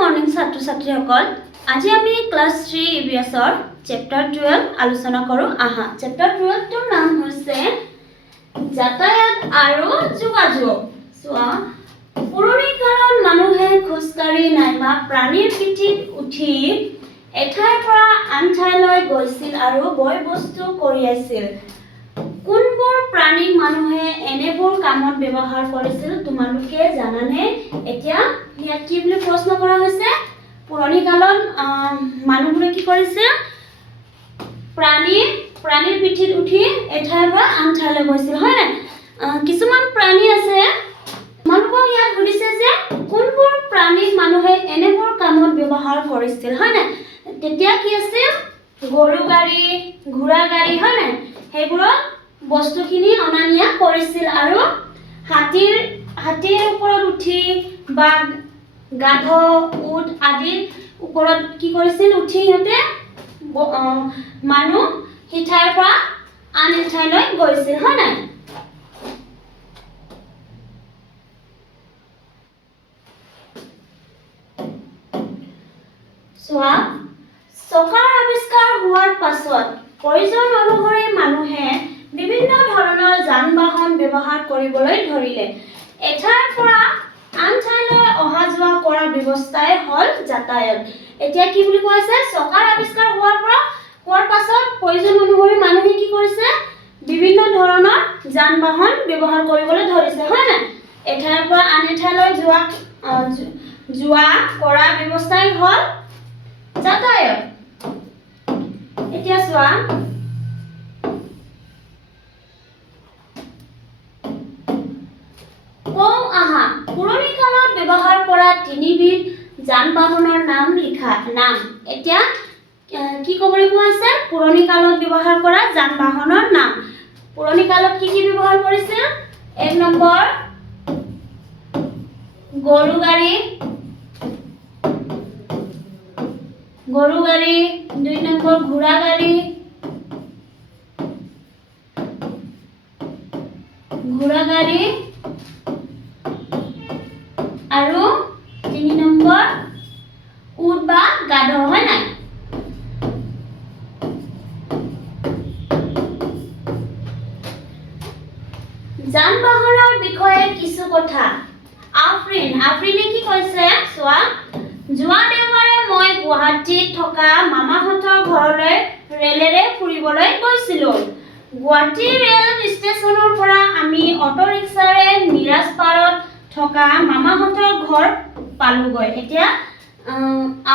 Morning ছাত্ৰ ছাত্ৰীসকল আজি আমি ক্লাছ 3 ইভিএছৰ চেপ্টাৰ 12 আলোচনা কৰোঁ আহা চেপ্টাৰ 12 টোৰ নাম হৈছে যাতায়াত আৰু যোগাযোগ চোৱা পুৰণি কালত মানুহে খোজকাঢ়ি নাইবা প্ৰাণীৰ পিঠিত উঠি এঠাইৰ পৰা আন ঠাইলৈ গৈছিল আৰু বয় বস্তু কঢ়িয়াইছিল কোনবোৰ প্ৰাণীক মানুহে এনেবোৰ কামত ব্যৱহাৰ কৰিছিল তোমালোকে জানানে এতিয়া ইয়াত কি বুলি প্ৰশ্ন কৰা হৈছে পুৰণি কালত মানুহবোৰে কি কৰিছিল প্ৰাণীৰ পিঠিত উঠি এঠাইৰ পৰা আন ঠাইলৈ গৈছিল হয় না কিছুমান প্ৰাণী আছে মানুহক ইয়াত সুধিছে যে কোনবোৰ প্ৰাণীক মানুহে এনেবোৰ কামত ব্যৱহাৰ কৰিছিল হয় না তেতিয়া কি আছিল গৰু গাড়ী ঘোঁৰা গাড়ী হয় না সেইবোৰত বস্তুখিনি অনা নিয়া কৰিছিল আৰু হাতীৰ ওপৰত উঠি বা গাধ উট আদিৰ ওপৰত কি কৰিছিল উঠি সিহঁতে মানুহ সিঠাইৰ পৰা আন এঠাইলৈ গৈছিল হয় নাই চোৱা চকাৰ আৱিষ্কাৰ হোৱাৰ পাছত প্ৰয়োজন অনুসৰি মানুহে বিভিন্ন ধৰণৰ যান-বাহন ব্যৱহাৰ কৰিবলৈ ধৰিলে এঠাইৰ পৰা আন ঠাইলৈ অহা যোৱা কৰাৰ ব্যৱস্থাই হ'ল যাতায়াত এতিয়া কি বুলি কৈছে চকাৰ আৱিষ্কাৰ হোৱাৰ পাছত প্ৰয়োজন অনুসৰি মানুহে কি কৰিছে বিভিন্ন ধৰণৰ যান-বাহন ব্যৱহাৰ কৰিবলৈ ধৰিছে হয় না এঠাইৰ পৰা আন এঠাইলৈ যোৱা কৰা ব্যৱস্থাই হ'ল যাতায়াত এতিয়া চোৱা পুৰণি কালত ব্যৱহাৰ কৰা তিনিবিধ যান-বাহনৰ নাম লিখা এতিয়া কি ক'বলৈ কোৱা আছে পুৰণি কালত ব্যৱহাৰ কৰা যান-বাহনৰ নাম পুৰণি কালত কি ব্যৱহাৰ কৰিছিল এক নম্বৰ গৰু গাড়ী দুই নম্বৰ ঘোঁৰা গাড়ী আৰু 3 নম্বৰ উট বা গাধ হয় না যান-বাহনৰ বিষয়ে কিছু কথা আফ্ৰিনে কি কৈছে চোৱা যোৱা দেওবাৰে মই গুৱাহাটীত থকা মামাহঁতৰ ঘৰলৈ ৰেলেৰে ফুৰিবলৈ গৈছিলোঁ গুৱাহাটী ৰেল ষ্টেচনৰ পৰা আমি অটো ৰিক্সাৰে নিৰাজপাৰত থকা মামাহঁতৰ ঘৰ পালোগৈ এতিয়া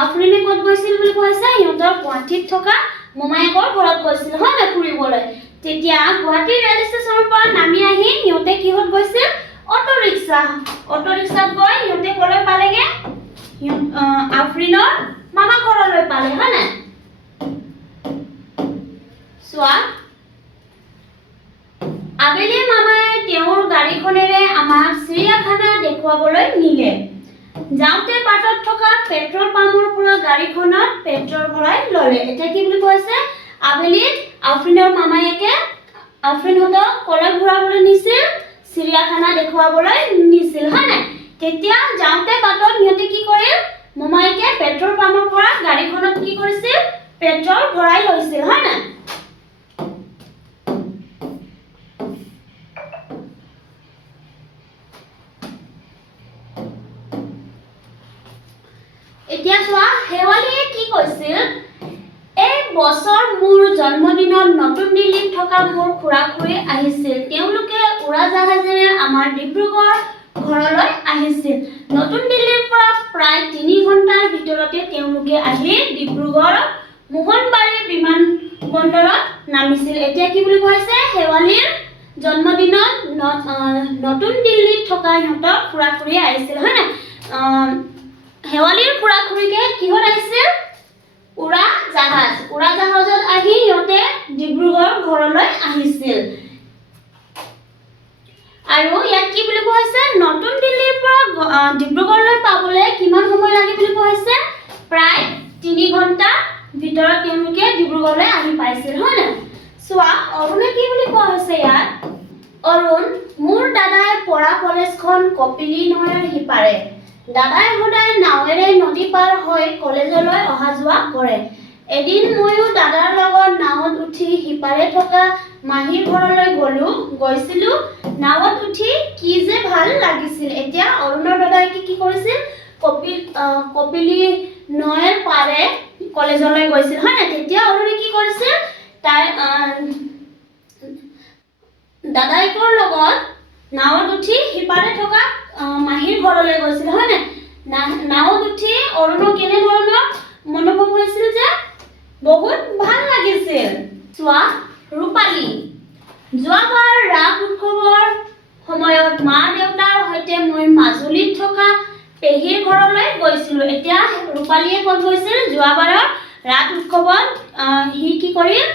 আফ্ৰিনে ক'ত গৈছিল বুলি কৈছে সিহঁতৰ গুৱাহাটীত থকা মোমায়েকৰ ঘৰত গৈছিল হয় না ফুৰিবলৈ তেতিয়া গুৱাহাটী ৰেল ষ্টেচনৰ পৰা নামি আহি সিহঁতে কিহত গৈছিল অটো ৰিক্সাত গৈ সিহঁতে ক'লৈ পালেগে আফ্ৰিনৰ মামা ঘৰলৈ পালে হয় না চোৱা আবেলি মামায়ে তেওঁৰ গাড়ীখনেৰে আমাক চিৰিয়াখানা দেখুৱাবলৈ নিলে যাওঁতে বাটত থকা পেট্ৰল পাম্পৰ পৰা গাড়ীখনত পেট্ৰল ভৰাই ল'লে এতিয়া কি বুলি কৈছে আবেলিত আফ্ৰিনৰ মামায়েকে আফ্ৰিনহঁতক ক'লৈ ঘূৰাবলৈ নিছিল চিৰিয়াখানা দেখুৱাবলৈ নিছিল হয় নাই তেতিয়া যাওঁতে বাটত সিহঁতে কি কৰিল মামায়েকে পেট্ৰল পাম্পৰ পৰা গাড়ীখনত কি কৰিছিল পেট্ৰল ভৰাই লৈছিল হয় নাই এতিয়া চোৱা শেৱালীয়ে কি কৈছিল এই বছৰ মোৰ জন্মদিনত নতুন দিল্লীত থকা মোৰ খুৰা-খুৰী আহিছিল তেওঁলোকে উৰাজাহাজেৰে আমাৰ ডিব্ৰুগড় ঘৰলৈ আহিছিল নতুন দিল্লীৰ পৰা প্ৰায় 3 ঘণ্টাৰ ভিতৰতে তেওঁলোকে আহি ডিব্ৰুগড় মোহনবাৰী বিমানবন্দৰত নামিছিল এতিয়া কি বুলি কৈছে শেৱালীৰ জন্মদিনত নতুন দিল্লীত থকা সিহঁতৰ খুৰা-খুৰী আহিছিল হয় না শেৱালীৰ খুৰা-খুৰীকে কিহত আহিছিল উৰাজাহাজত আহি সিহঁতে ডিব্ৰুগড় ঘৰলৈ আহিছিল আৰু ইয়াত কি বুলি কোৱা হৈছে নতুন দিল্লীৰ পৰা ডিব্ৰুগড়লৈ পাবলৈ কিমান সময় লাগে বুলি কোৱা হৈছে প্ৰায় 3 ঘণ্টা ভিতৰত তেওঁলোকে ডিব্ৰুগড়লৈ আহি পাইছিল হয় না চোৱা অৰুণে কি বুলি কোৱা হৈছে ইয়াত অৰুণ মোৰ দাদাই পঢ়া কলেজখন কপিলী নৈৰ সিপাৰে দাদাই সদায় নাৱেৰে নদী পাৰ হৈ কলেজলৈ অহা যোৱা কৰে। এদিন ময়ো দাদাৰ লগত নাৱত উঠি সিপাৰে থকা মাহীৰ ঘৰলৈ গৈছিলো। নাৱত উঠি কি যে ভাল লাগিছিল। এতিয়া অৰুণৰ দাদাই কি কৰিছিল? কপিলী নৈৰ পাৰে কলেজলৈ গৈছিল, হয় নাই? তেতিয়া অৰুণে কি কৰিছিল? তাই দাদাইকৰ লগত নাৱত উঠি সিপাৰে থকা মাহীৰ ঘৰলৈ গৈছিল, হয় নাই? নাৱত উঠি অৰুণৰ কেনেধৰণৰ মনোভৱ হৈছিল যে বহুত ভাল লাগিছিল। চোৱা ৰূপালী, যোৱাবাৰ ৰাস উৎসৱৰ সময়ত মা দেউতাৰ সৈতে মই মাজুলীত থকা পেহীৰ ঘৰলৈ গৈছিলো। এতিয়া ৰূপালীয়ে ক'ত গৈছিল? যোৱাবাৰৰ ৰাস উৎসৱত সি কি কৰিল?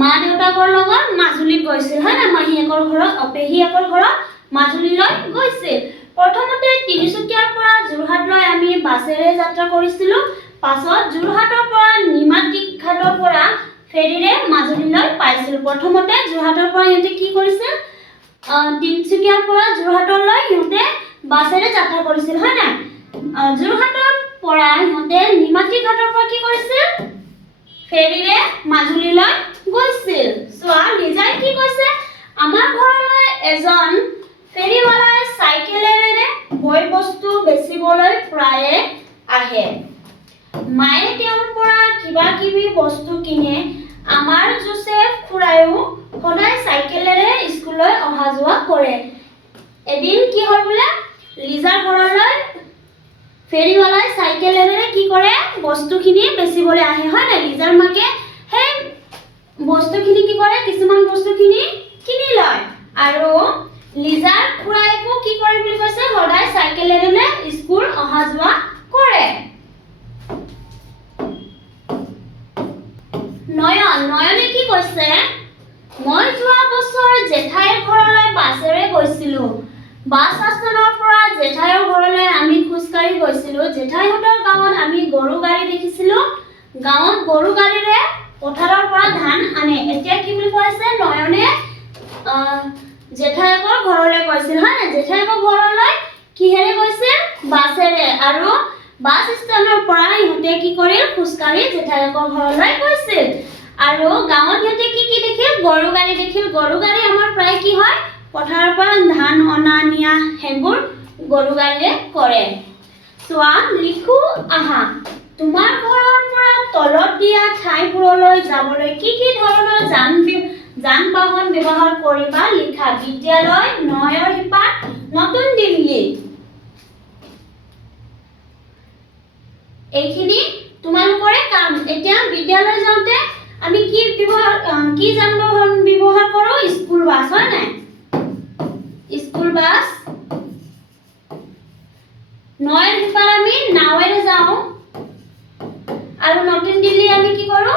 মা দেউতাকৰ লগত মাজুলীত গৈছিল, হয় না? মাহীয়েকৰ ঘৰত, পেহীয়েকৰ ঘৰত মাজুলীলৈ গৈছিল। প্ৰথমতে তিনিচুকীয়াৰ পৰা যোৰহাটলৈ আমি বাছেৰে যাত্ৰা কৰিছিলো। পাছত যোৰহাটৰ পৰা নিমাতী ঘাটৰ পৰা ফেৰীৰে মাজুলীলৈ পাইছিল। প্ৰথমতে যোৰহাটৰ পৰা ইহঁতে কি কৰিছিল? তিনিচুকীয়াৰ পৰা যোৰহাটলৈ ইহঁতে বাছেৰে যাত্ৰা কৰিছিল, হয় নাই? যোৰহাটৰ পৰা ইহঁতে নিমাতী ঘাটৰ পৰা কি কৰিছিল? ফেৰীৰে মাজুলীলৈ গৈছিল। চোৱা লিজাই কি কৈছে? আমাৰ ঘৰলৈ এজন ফেৰীৱালাই চাইকেলেৰে বয় বস্তু বেচিবলৈ প্ৰায়ে আহে। মায়ে তেওঁৰ পৰা কিবা কিবি বস্তু কিনে। আমাৰ জোচেফ খুৰায়ো সদায় চাইকেলেৰে স্কুললৈ অহা যোৱা কৰে। এদিন কি হ'ল বোলে? লিজাৰ ঘৰলৈ ফেৰীৱালাই চাইকেলেৰে কি কৰে? বস্তুখিনি বেচিবলৈ আহে, হয় নাই? লিজাৰ মাকে সেই বস্তুখিনি কি কৰে? কিছুমান বস্তুখিনি কিনি লয়। আৰু লিজাৰ খুৰায়েকো কি কৰে বুলি কৈছে? সদায় চাইকেলেৰে স্কুল অহা যোৱা কৰে। নয়নে কি কৈছে? মই যোৱা বছৰ জেঠাইৰ ঘৰলৈ বাছেৰে গৈছিলো। বাছ আস্থানৰ পৰা জেঠাইৰ ঘৰলৈ আমি খোজকাঢ়ি গৈছিলো। জেঠাইহঁতৰ গাঁৱত আমি গৰু গাড়ী দেখিছিলো। গাঁৱত গৰু গাড়ীৰে পথাৰৰ পৰা ধান আনে। এতিয়া কি বুলি কৈছে? নয়নে জেঠাইকৰ ঘৰলৈ গৈছিল, হয় নাই? জেঠাইকৰ ঘৰলৈ কিহেৰে গৈছিল? বাছেৰে। আৰু বাছ ষ্টেণ্ডৰ পৰা ইহঁতে কি কৰিল? খোজকাঢ়ি জেঠাইকৰ ঘৰলৈ গৈছিল। আৰু গাঁৱত ইহঁতে কি দেখিল? গৰু গাড়ী দেখিল। গৰু গাড়ী আমাৰ প্ৰায় কি হয়? পথাৰৰ পৰা ধান অনা নিয়া সেইবোৰ গৰু গাড়ীৰে কৰে। চোৱা লিখো আহা। তোমাৰ ঘৰৰ পৰা তলত দিয়া ঠাইবোৰলৈ যাবলৈ কি ধৰণৰ যান বাহন ব্যৱহাৰ কৰিবা? লিখা। বিদ্যালয়, নয়ৰ সিপাৰ, নতুন দিল্লী। এইখিনি তোমালোকৰে কাম। এতিয়া বিদ্যালয় যাওঁতে আমি কি যান বাহন ব্যৱহাৰ কৰো? স্কুল বাছ, হয় নাই? School bus. নয়ৰ সিপাৰ আমি নাৱেৰে যাওঁ। আৰু নতুন দিল্লী আমি কি কৰো?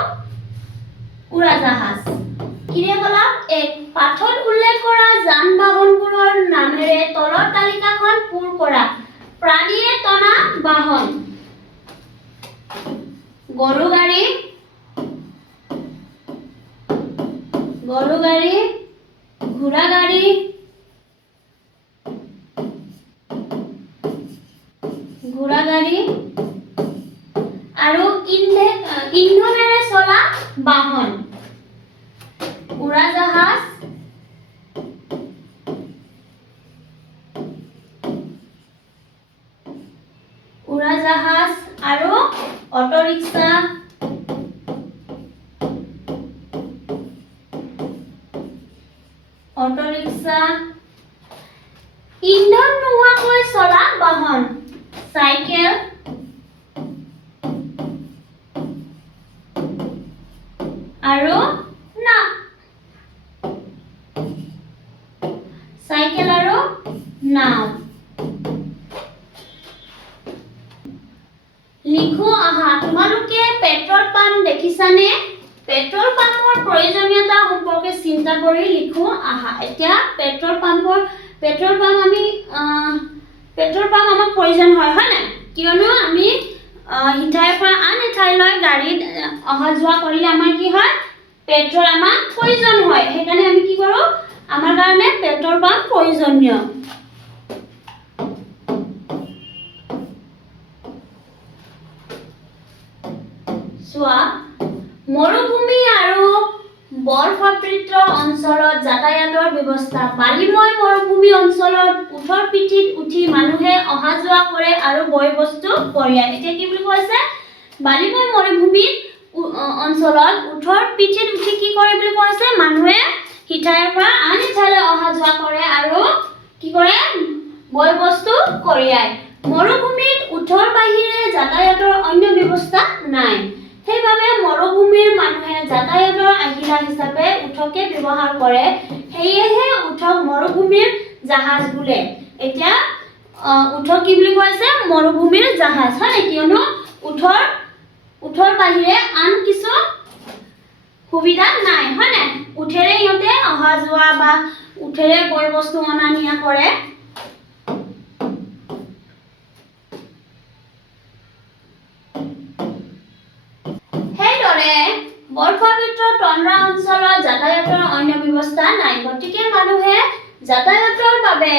উৰাজাহাজ। কিৰে বলা? এক পাঠত উল্লেখ কৰা যান বাহনবোৰৰ নামেৰে তলৰ তালিকাখন পূৰ কৰা। প্ৰাণীয়ে টনা বাহন: গৰু গাড়ী, ঘোঁৰা গাড়ী আৰু ইন্ধনেৰে চলা বাহন: উৰাজাহাজ, আৰু অটোৰিক্সা, ইন্ধন নোহোৱাকৈ চলা বাহন: চাইকেল, আৰু নাও। লিখো আহা। তোমালোকে পেট্ৰল পাম্প দেখিছানে? পেট্ৰল পাম্পৰ প্ৰয়োজনীয়তা সম্পৰ্কে চিন্তা কৰি লিখো আহা। এতিয়া পেট্ৰল পাম্প আমাক প্ৰয়োজন হয়, হয় নাই? কিয়নো আমি ইঠাইৰ পৰা আন এঠাইলৈ গাড়ীত অহা যোৱা কৰিলে আমাৰ কি হয়? পেট্ৰল আমাক প্ৰয়োজন হয়। সেইকাৰণে আমি কি কৰো? আমাৰ কাৰণে পেট্ৰল পাম্প প্ৰয়োজনীয়। চোৱা মৰুভূমি আৰু বৰফাবৃত অঞ্চলত যাতায়াতৰ ব্যৱস্থা বালিময় মৰুভূমি অঞ্চলত উঠৰ পিঠিত উঠি মানুহে অহা যোৱা কৰে আৰু বয় বস্তু কঢ়িয়ায় এতিয়া কি বুলি কৈছে বালিময় মৰুভূমি অঞ্চলত উঠৰ পিঠিত উঠি কি কৰে বুলি কৈছে মানুহে সিঠাইৰ পৰা আন ইঠাইলৈ অহা যোৱা কৰে আৰু কি কৰে বয় বস্তু কঢ়িয়ায় মৰুভূমিত উঠৰ বাহিৰে যাতায়াতৰ অন্য ব্যৱস্থা নাই সেইভাবে মৰুভূমিৰ মানুহে যাতায়াতৰ আহিলা হিচাপে উঠকে ব্যৱহাৰ কৰে সেয়েহে উঠক মৰুভূমিৰ জাহাজ বোলে এতিয়া উঠক কি বুলি কৈছে মৰুভূমিৰ জাহাজ হয় কিয়নো উঠৰ বাহিৰে আন কিছু সুবিধা নাই হয় না উঠেৰে ইহঁতে অহা যোৱা বা উঠেৰে বয় বস্তু অনা নিয়া কৰে বৰফাবৃত তন্দ্ৰা অঞ্চলত যাতায়াতৰ অন্য ব্যৱস্থা নাই গতিকে মানুহে যাতায়াতৰ বাবে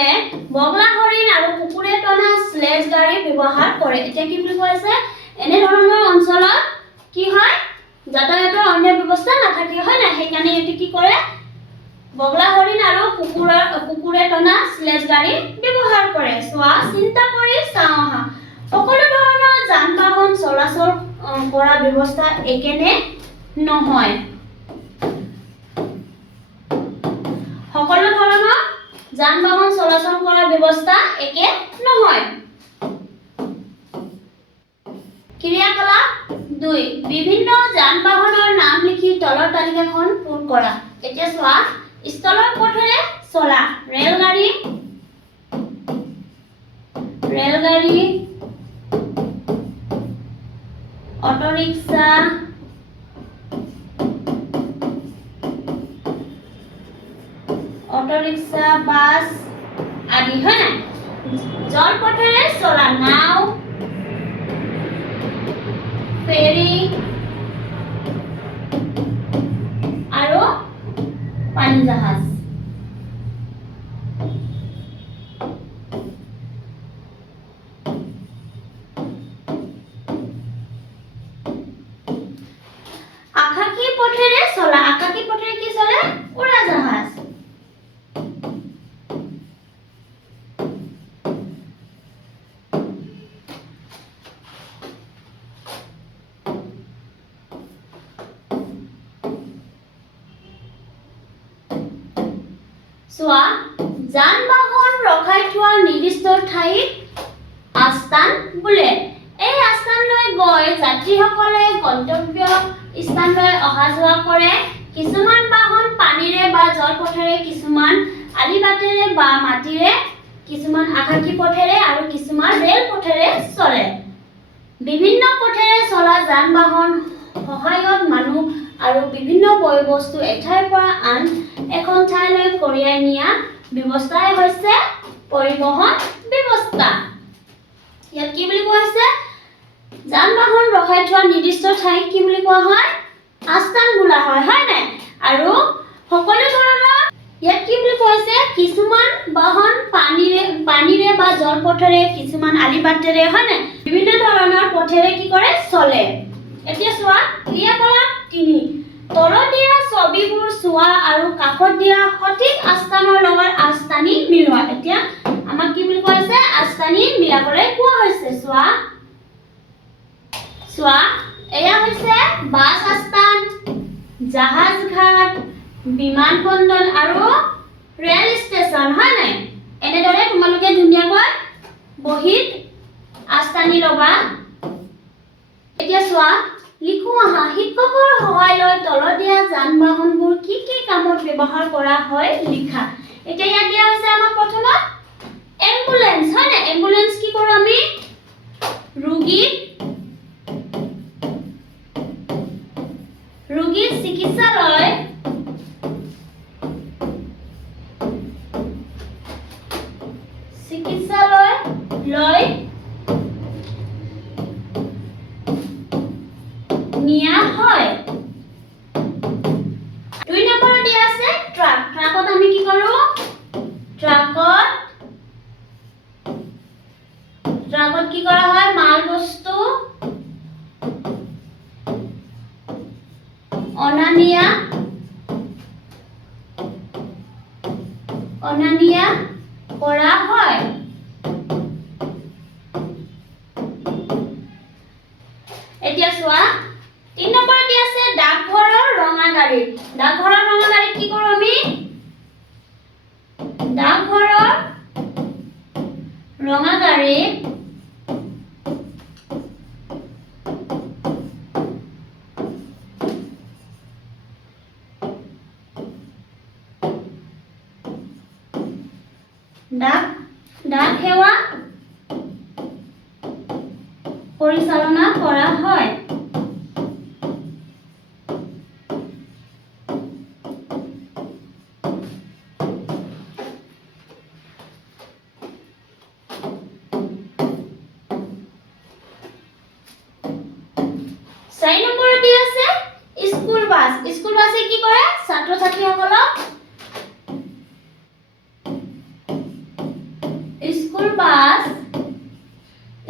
বগলা হৰিণ আৰু কুকুৰে টনা স্লেজ গাড়ী ব্যৱহাৰ কৰে এতিয়া কি বুলি কৈছে এনে ধৰণৰ অঞ্চলত কি হয় যাতায়াতৰ অন্য ব্যৱস্থা নাথাকে হয় না সেইকাৰণে এটি কি কৰে বগলা হৰিণ আৰু কুকুৰে টনা স্লেজ গাড়ী ব্যৱহাৰ কৰে চোৱা চিন্তা কৰি চাওঁ আহা সকলো ধৰণৰ যান বাহন চলাচল কৰা ব্যৱস্থা একেনে নহয় সকলো ধৰণৰ যান বাহন চলাচল কৰাৰ ব্যৱস্থা একে নহয় ক্ৰিয়াকলাপ 2 বিভিন্ন যান বাহনৰ নাম লিখি তলৰ তালিকাখন পূৰণ কৰা এতিয়া চোৱা স্থলৰ পথেৰে চলা ৰেলগাড়ী অটো ৰিক্সা বাস আদি হয় না জলপথেৰে চলা নাও ফেৰী আৰু পানী জাহাজ আকাশী পথেৰে কি চলে উৰাজাহাজ চোৱা যান বাহন ৰখাই থোৱা নিৰ্দিষ্ট ঠাইত আস্থান বোলে এই আস্থানলৈ গৈ যাত্ৰীসকলে গন্তব্য স্থানলৈ অহা যোৱা কৰে কিছুমান বাহন পানীৰে বা জলপথেৰে কিছুমান আলিবাটেৰে বা মাটিৰে কিছুমান আকাশী পথেৰে আৰু কিছুমান ৰেল পথেৰে চলে বিভিন্ন পথেৰে চলা যান বাহন সহায়ত মানুহ আৰু বিভিন্ন বয় বস্তু এঠাইৰ পৰা আন এখন ঠাইলৈ কঢ়িয়াই নিয়া ব্যৱস্থাই হৈছে পৰিবহণ ব্যৱস্থা ইয়াত কি বুলি কোৱা হৈছে যান বাহন ৰখাই থোৱা নিৰ্দিষ্ট ঠাইক কি বুলি কোৱা হয় আস্থান বোলা হয় হয় নাই আৰু সকলো ধৰণৰ ইয়াত কি বুলি কোৱা হৈছে কিছুমান বাহন পানীৰে বা জলপথেৰে কিছুমান আলিবাটেৰে হয় নাই বিভিন্ন ধৰণৰ পথেৰে কি কৰে চলে এতিয়া চোৱা ক্ৰিয়াকলাপ 3 তলত দিয়া ছবিবোৰ চোৱা আৰু কাষত দিয়া সঠিক আস্থানৰ লগত আস্থানি মিলোৱা এতিয়া আমাক কি বুলি কোৱা হৈছে আস্থানি মিলাবলৈ কোৱা হৈছে চোৱা এয়া হৈছে বাছ আস্থান জাহাজ ঘাট বিমানবন্দৰ আৰু ৰেল ষ্টেচন হয় নাই এনেদৰে তোমালোকে ধুনীয়াকৈ বহিত আস্থানি ল'বা এতিয়া চোৱা লিখো আহা শিক্ষকৰ সহায় লৈ তলত দিয়া যান বাহনবোৰ কি কি কামত ব্যৱহাৰ কৰা হয় লিখা এতিয়া ইয়াত দিয়া হৈছে আমাৰ প্ৰথমত এম্বুলেন্স হয় না এম্বুলেন্স কি কৰো আমি ৰোগী চিকিৎসালয় লৈ নিয়া হয় 2 নম্বৰ দিয়া আছে ট্ৰাকত আমি কি কৰো ট্ৰাকত কি কৰা হয় মাল বস্তু এতিয়া চোৱা 3 নম্বৰত দি আছে ডাকঘৰৰ ৰঙা গাড়ী। ডাকঘৰৰ ৰঙা গাড়ীত কি কৰোঁ আমি? ডাকঘৰৰ ৰঙা গাড়ীত ডাক সেৱা পৰিচালনা কৰা হয়। চাৰি নম্বৰত দি আছে স্কুল বাছ। স্কুল বাছে কি কৰে? ছাত্ৰ ছাত্ৰীসকলক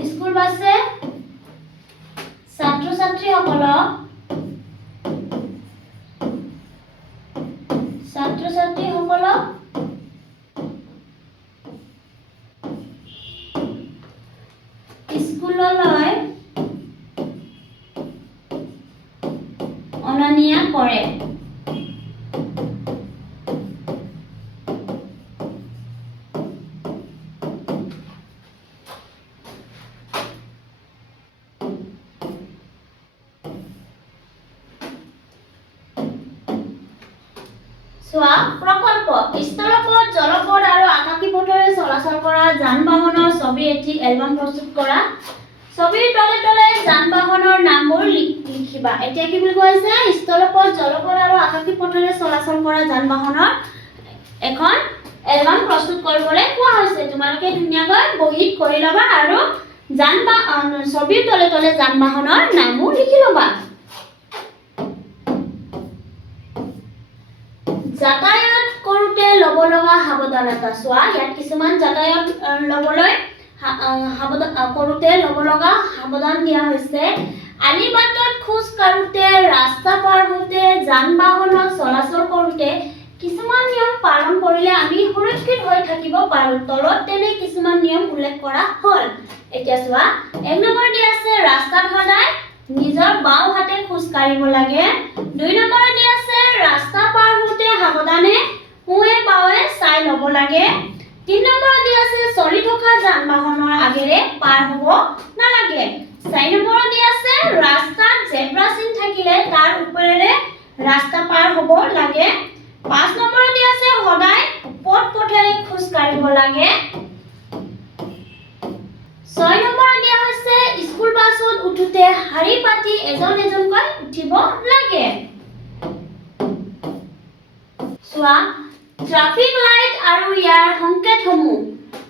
স্কুল বাছে ছাত্ৰ ছাত্ৰীসকলক স্কুললৈ অনা নিয়া কৰে। চোৱা প্ৰকল্প। স্থলপথ, জলপথ আৰু আকাশী পথেৰে চলাচল কৰা যান-বাহনৰ ছবি এটি এলবাম প্ৰস্তুত কৰা। ছবিৰ তলে তলে যান-বাহনৰ নামবোৰ লিখিবা। এতিয়া কি বুলি কৈছে? স্থলপথ, জলপথ আৰু আকাশী পথেৰে চলাচল কৰা যান-বাহনৰ এখন এলবাম প্ৰস্তুত কৰিবলৈ কোৱা হৈছে। তোমালোকে ধুনীয়াকৈ বহীত কৰি ল'বা আৰু ছবিৰ তলে তলে যান-বাহনৰ নামবোৰ লিখি ল'বা। যাতায়াত কৰোঁতে ল'ব লগা সাৱধানতা। চোৱা ইয়াত কিছুমান যাতায়াত কৰোঁতে ল'ব লগা সাৱধান দিয়া হৈছে। আলি বাটত খোজ কাঢ়োঁতে, ৰাস্তা পাৰ হওঁতে, যান-বাহনত চলাচল কৰোঁতে কিছুমান নিয়ম পালন কৰিলে আমি সুৰক্ষিত হৈ থাকিব পাৰোঁ। তলত তেনে কিছুমান নিয়ম উল্লেখ কৰা হ'ল। এতিয়া চোৱা 1 নম্বৰ দি আছে ৰাস্তাত সদায় নিজৰ বাওঁ হাতে খোজ কাঢ়িব লাগে। 2 নম্বৰ দি আছে ৰাস্তা পাৰ হওঁতে সাৱধানে সোঁৱে বাৱে চাই ল'ব লাগে। 3 নম্বৰ দি আছে চলি থকা যান-বাহনৰ আগেৰে পাৰ হ'ব নালাগে। 4 নম্বৰ দি আছে ৰাস্তাত জেব্ৰা চিন থাকিলে তাৰ ওপৰেৰে ৰাস্তা পাৰ হ'ব লাগে। 5 নম্বৰ দি আছে সদায় পথেৰে খোজ কাঢ়িব লাগে। 6 নম্বৰ দিয়া হৈছে স্কুল বাছত উঠোতে শাৰী পাতি এজন এজনকৈ উঠিব লাগে। চোৱা ট্ৰাফিক লাইট আৰু ইয়াৰ সংকেতসমূহ।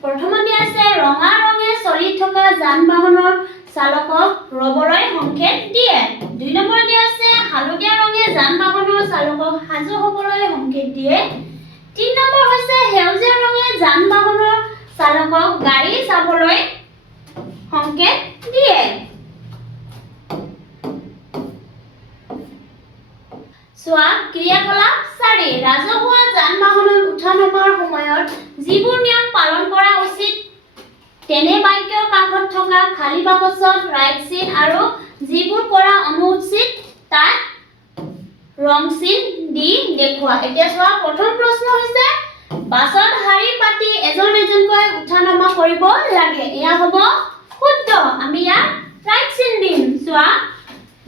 প্ৰথমত দিয়া আছে ৰঙা ৰঙে চলি থকা যান-বাহনৰ চালকক ৰবলৈ সংকেত দিয়ে। 2 নম্বৰ দিয়া আছে হালধীয়া ৰঙে যান-বাহনৰ চালকক সাজু হ'বলৈ সংকেত দিয়ে। 3 নম্বৰ হৈছে সেউজীয়া ৰঙে যান-বাহনৰ চালকক গাড়ী চাবলৈ সংকেত দিয়ে। চোৱা ক্ৰিয়াকলাপ 4 ৰাজহুৱা যান-বাহনত উঠা নমাৰ সময়ত যিবোৰ নিয়ম পালন কৰা উচিত তেনে বাইকৰ কাষত থকা খালী বাকচত ৰাইট চিন আৰু যিবোৰ কৰা অনুচিত তাত ৰং চিন দি দেখুওৱা। এতিয়া চোৱা প্ৰথম প্ৰশ্ন হৈছে বাছত শাৰী পাতি এজন এজনকৈ উঠা নমা কৰিব লাগে। এয়া হ'ব শুদ্ধ। আমি ইয়াত ৰাইট চিন দিম। চোৱা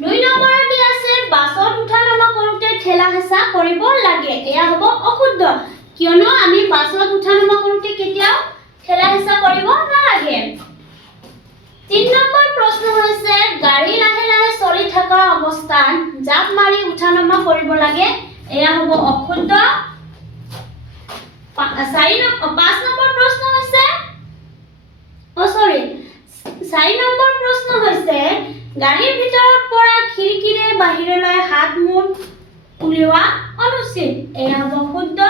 2 নম্বৰ দি আছে বাছত উঠা নমা কৰোঁতে ঠেলা হেঁচা কৰিব লাগে। এয়া হ'ব অশুদ্ধ, কিয়নো আমি বাছত উঠা নমা কৰোঁতে কেতিয়াও ঠেলা হেঁচা কৰিব নালাগে। 3 নম্বৰ প্ৰশ্ন হৈছে গাড়ী লাহে লাহে চলি থকা অৱস্থাত জাপ মাৰি উঠা নমা কৰিব লাগে। এয়া হ'ব অশুদ্ধ। 5 নম্বৰ প্ৰশ্ন হৈছে 4 নম্বৰ প্ৰশ্ন হৈছে গাড়ীৰ ভিতৰৰ পৰা খিৰিকীৰে বাহিৰলৈ হাত মুখ উলিওৱা অনুচিত। এয়া হ'ব শুদ্ধ।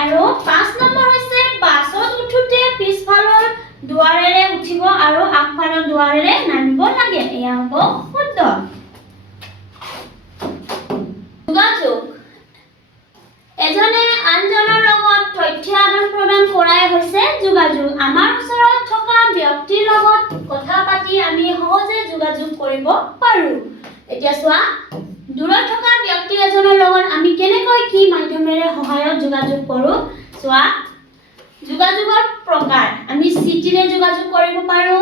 আৰু 5 নম্বৰ হৈছে বাছত উঠোতে পিছফালৰ দুৱাৰেৰে উঠিব আৰু আগফালৰ দুৱাৰেৰে নামিব লাগে। এয়া হ'ব শুদ্ধ। যোগাযোগ। এজনে আনজনৰ লগত তথ্য আদান প্ৰদান কৰাই হৈছে যোগাযোগ। আমাৰ ওচৰত থকা ব্যক্তিৰ লগত কথা পাতি পাতি আমি সহজে যোগাযোগ কৰিব পাৰো এতিয়া চোৱা দূৰত থকা ব্যক্তি এজনৰ লগত আমি কেনেকৈ কি মাধ্যমেৰে সহায়ত যোগাযোগ কৰো চোৱা যোগাযোগৰ প্ৰকাৰ আমি চিঠিৰে যোগাযোগ কৰিব পাৰো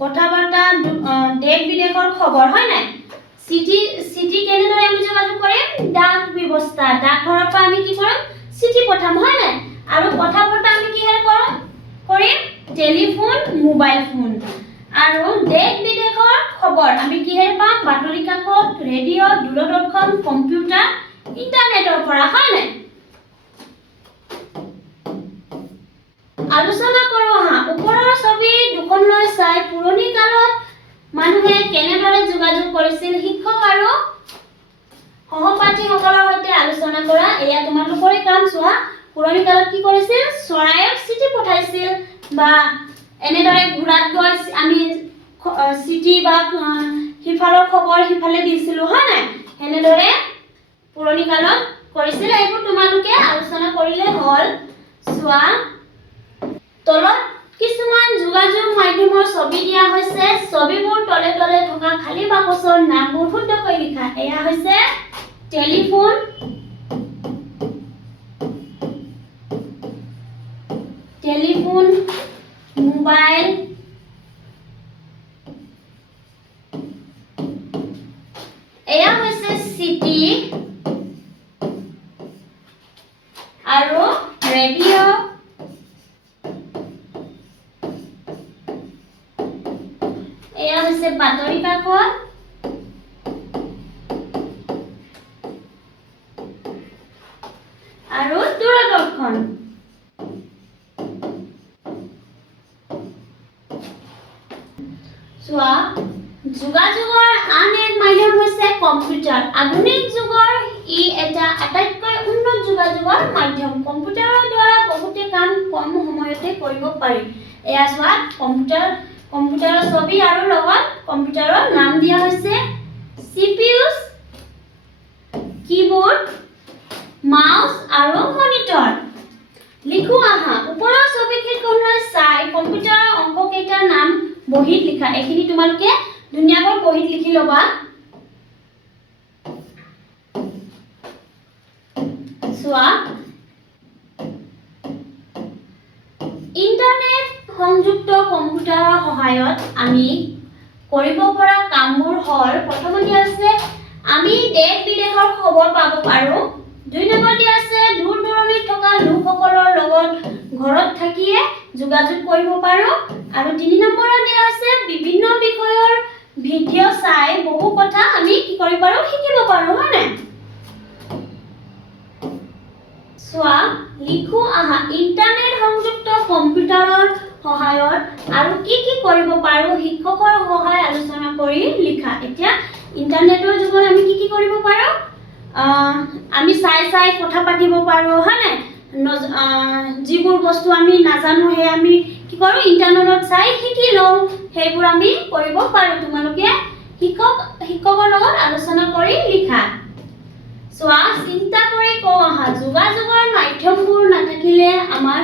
কথা বাৰ্তা দেশ বিদেশৰ খবৰ হয় নাই চিঠি কেনেদৰে আমি যোগাযোগ কৰিম ডাক ব্যৱস্থা ডাকঘৰৰ পৰা আমি কি কৰিম চিঠি পঠাম হয় নাই আৰু কথা বাৰ্তা আমি কিহেৰে কৰিম টেলিফোন মোবাইল ফোন আৰু দেশ বিদেশৰ খবৰ আমি কিহেৰে পাম বাতৰি কাকত ৰেডিঅ' দূৰদৰ্শন কম্পিউটাৰ ইন্টাৰনেটৰ পৰা হয় নাই আলোচনা কৰো হা ওপৰৰ ছবি দুখনলৈ চাই পুৰণি কালত মানুহে কেনেদৰে যোগাযোগ কৰিছিল শিক্ষক আৰু সহপাঠীসকলৰ সৈতে আলোচনা কৰা এয়া তোমালোকৰে কাম চোৱা পুৰণি কালত কি কৰিছিল চৰাইক চিঠি পঠাইছিল বা এনেদৰে ঘোঁৰাত গৈ আমি চিঠি বা সিফালৰ খবৰ সিফালে দিছিলো হয় নাই এনেদৰে পুৰণি কালত কৰিছিল এইবোৰ তোমালোকে আলোচনা কৰিলে হ'ল চোৱা তলত কিছুমান যোগাযোগ মাধ্যমৰ ছবি দিয়া হৈছে ছবিবোৰ তলে তলে থকা খালী বাকচৰ নামবোৰ শুদ্ধকৈ লিখা এয়া হৈছে টেলিফোন মোবাইল এয়া হৈছে চিঠি আৰু ৰেডিঅ' এয়া হৈছে বাতৰি কাকত আৰু দূৰদৰ্শন চোৱা যোগাযোগৰ আন এক মাধ্যম হৈছে কম্পিউটাৰ আধুনিক যুগৰ ই এটা আটাইতকৈ উন্নত যোগাযোগৰ মাধ্যম কম্পিউটাৰৰ দ্বাৰা বহুতে কাম কম সময়তে কৰিব পাৰি এয়া চোৱা কম্পিউটাৰৰ ছবি আৰু লগত কম্পিউটাৰৰ নাম দিয়া হৈছে CPU কিবোৰ্ড মাউস আৰু মনিটৰ লিখো আহা ওপৰৰ ছবিকেইখনলৈ চাই কম্পিউটাৰৰ অংককেইটাৰ নাম বহীত লিখা এইখিনি তোমালোকে ধুনীয়াকৈ বহীত লিখি ল'বা চোৱা ইন্টাৰনেট সংযুক্ত কম্পিউটাৰৰ সহায়ত আমি কৰিব পৰা কামবোৰ হ'ল প্ৰথমতে আছে আমি দেশ বিদেশৰ খবৰ পাব পাৰো দুই নম্বৰতে আছে দূৰ দূৰণিত থকা লোকসকলৰ লগত ঘৰত থাকিয়ে যোগাযোগ কৰিব পাৰো আৰু তিনি নম্বৰতে আছে বিভিন্ন বিষয়ৰ ভিডিঅ' চাই বহু কথা আমি কি কৰিব পাৰো শিকিব পাৰো হয় নাই চোৱা লিখো আহা ইন্টাৰনেট সংযুক্ত কম্পিউটাৰৰ সহায়ত আৰু কি কৰিব পাৰো শিক্ষকৰ সহায় আলোচনা কৰি লিখা এতিয়া ইন্টাৰনেটৰ যুগত আমি কি কৰিব পাৰো আমি চাই কথা পাতিব পাৰো হয় নাই যিবোৰ বস্তু আমি নাজানো হে আমি কি কৰো ইন্টাৰনেটত চাই শিকি লওঁ সেইবোৰ আমি কৰিব পাৰো তোমালোকে শিক্ষকৰ লগত আলোচনা কৰি লিখা চোৱা চিন্তা কৰি কওঁ আহা যোগাযোগৰ মাধ্যমবোৰ নাথাকিলে আমাৰ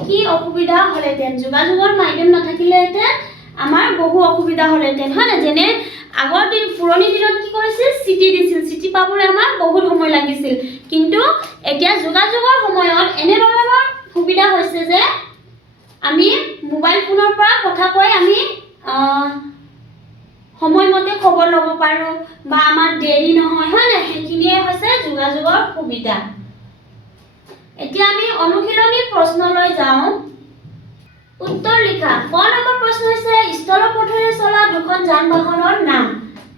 কি অসুবিধা হ'লেহেঁতেন যোগাযোগৰ মাধ্যম নাথাকিলেহেঁতেন আমাৰ বহু অসুবিধা হ'লেহেঁতেন হয় না যেনে আগৰ দিন পুৰণি দিনত কি কৰিছিল চিঠি দিছিল চিঠি পাবলৈ আমাৰ বহুত সময় লাগিছিল কিন্তু এতিয়া যোগাযোগৰ সময়ত এনে ধৰণৰ সুবিধা হৈছে যে আমি মোবাইল ফোনৰ পৰা কথা কৈ আমি সময়মতে খবৰ ল'ব পাৰো বা আমাৰ দেৰি নহয় হয় না সেইখিনিয়ে হৈছে যোগাযোগৰ সুবিধা এতিয়া আমি অনুশীলনী প্ৰশ্নলৈ যাওঁ উত্তৰ লিখা ক নম্বৰ প্ৰশ্ন হৈছে স্থলপথেৰে চলা দুখন যান-বাহনৰ নাম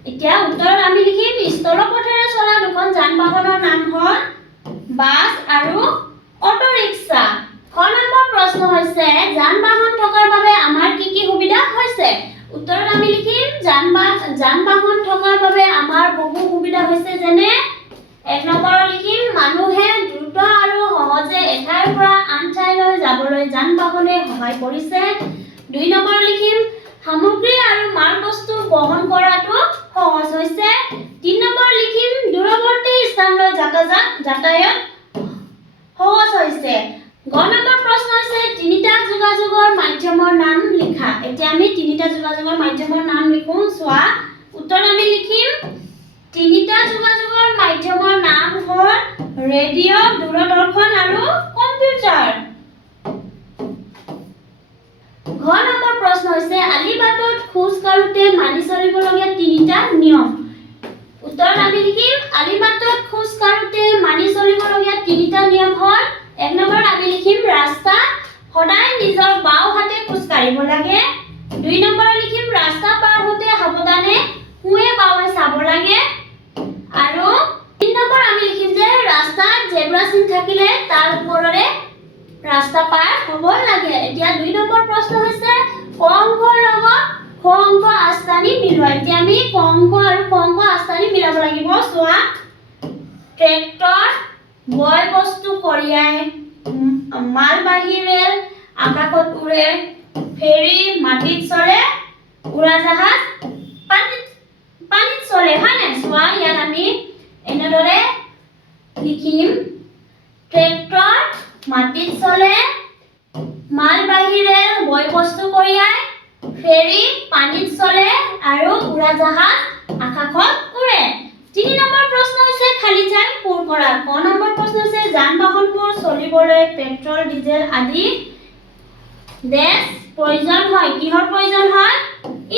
এতিয়া উত্তৰত আমি লিখিম স্থলপথেৰে চলা দুখন যান-বাহনৰ নাম হ'ল বাছ আৰু অটো ৰিক্সা খ নম্বৰ প্ৰশ্ন হৈছে যান-বাহন থকাৰ বাবে আমাৰ কি সুবিধা হৈছে উত্তৰত আমি লিখিম যান-বাহন থকাৰ বাবে আমাৰ বহু সুবিধা হৈছে যেনে এক নম্বৰত লিখিম মানুহে দ্ৰুত আৰু সহজে এঠাইৰ পৰা আন ঠাইলৈ যাবলৈ যান-বাহনে সহায় কৰিছে দুই নম্বৰত লিখিম সামগ্ৰী আৰু মাল বস্তু বহন কৰাটো সহজ হৈছে তিন নম্বৰ লিখিম দূৰৱৰ্তী স্থানলৈ যাতায়াত সহজ হৈছে গ নম্বৰ প্ৰশ্ন হৈছে তিনিটা যোগাযোগৰ মাধ্যমৰ নাম লিখা। এতিয়া আমি তিনিটা যোগাযোগৰ মাধ্যমৰ নাম লিখো। চোৱা উত্তৰ আমি লিখিম তিনিটা যোগাযোগৰ মাধ্যমৰ নাম হ'ল ৰেডিঅ', দূৰদৰ্শন আৰু কম্পিউটাৰ। ঘ নম্বৰ প্ৰশ্ন হৈছে আলিবাটত খোজ কাঢ়োতে মানি চলিবলগীয়া তিনিটা নিয়ম। উত্তৰ আমি লিখিম আলিবাটত খোজ কাঢ়োতে মানি চলিবলগীয়া তিনিটা নিয়ম হ'ল এক নম্বৰ আমি লিখিম ৰাস্তা সদায় নিজৰ বাওঁ হাতে খোজ কাঢ়িব লাগে। দুই নম্বৰ লিখিম ৰাস্তা পাৰ হওঁতে সাৱধানে সোঁৱে বাওঁৱে চাব লাগে। আৰু তিন নম্বৰ আমি লিখিম যে ৰাস্তাত জেব্ৰা চিন থাকিলে তাৰ ওপৰেৰে ৰাস্তা পাৰ হ'ব লাগে। এতিয়া দুই নম্বৰ প্ৰশ্ন হৈছে ক অংকৰ লগত খ অংক আস্তানি মিলোৱা। এতিয়া আমি ক অংক আৰু খ অংক আস্তানি মিলাব লাগিব। চোৱা ট্ৰেক্টৰ বয় বস্তু কঢ়িয়াই, মালবাহী ৰেল আকাশত উৰে, ফেৰী মাটিত চলে, উৰাজাহাজ পানীত চলে, হয় নাই? চোৱা ইয়াত আমি এনেদৰে লিখিম ট্ৰেক্টৰ মাটিত চলে, মালবাহী ৰেল বয় বস্তু কঢ়িয়াই, ফেৰী পানীত চলে আৰু উৰাজাহাজ আকাশত উৰে। তিনি নম্বৰ প্ৰশ্ন হৈছে খালি ঠাই পূৰ কৰা। ক নম্বৰ প্ৰশ্ন হৈছে যান বাহনবোৰ চলিবলৈ পেট্ৰল ডিজেল আদি ডেছ প্ৰয়োজন হয়। কিহৰ প্ৰয়োজন হয়?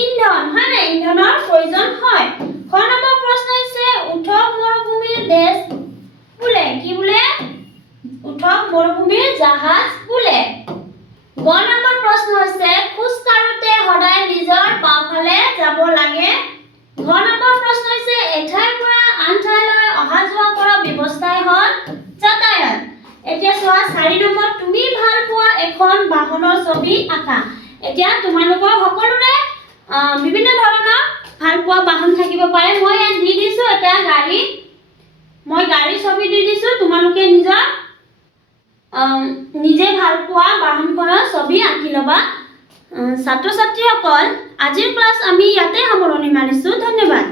ইন্ধন, হয় নাই? ইন্ধনৰ প্ৰয়োজন হয়। খ নম্বৰ প্ৰশ্ন হৈছে উঠক মৰুভূমিৰ ডেছ বোলে। কি বোলে? উঠক মৰুভূমিৰ জাহাজ বোলে। গ নম্বৰ প্ৰশ্ন হৈছে খোজ কাঢ়োতে সদায় নিজৰ বাওঁফালে যাব লাগে। ঘ নম্বৰ প্ৰশ্ন হৈছে এঠাইৰ পৰা আন ঠাইলৈ অহা যোৱা কৰা ব্যৱস্থাই হ'ল যাতায়াত। এতিয়া চোৱা 4 নম্বৰ তুমি ভাল পোৱা এখন বাহনৰ ছবি আঁকা। এতিয়া তোমালোকৰ সকলোৰে বিভিন্ন ধৰণৰ ভাল পোৱা বাহন থাকিব পাৰে। মই ইয়াত দি দিছো এটা গাড়ী, মই গাড়ীৰ ছবি দি দিছো। তোমালোকে নিজে ভাল পোৱা বাহনখনৰ ছবি আঁকি ল'বা। ছাত্ৰ ছাত্ৰীসকল আজিৰ ক্লাছ আমি ইয়াতে সামৰণি মাৰিছো। ধন্যবাদ।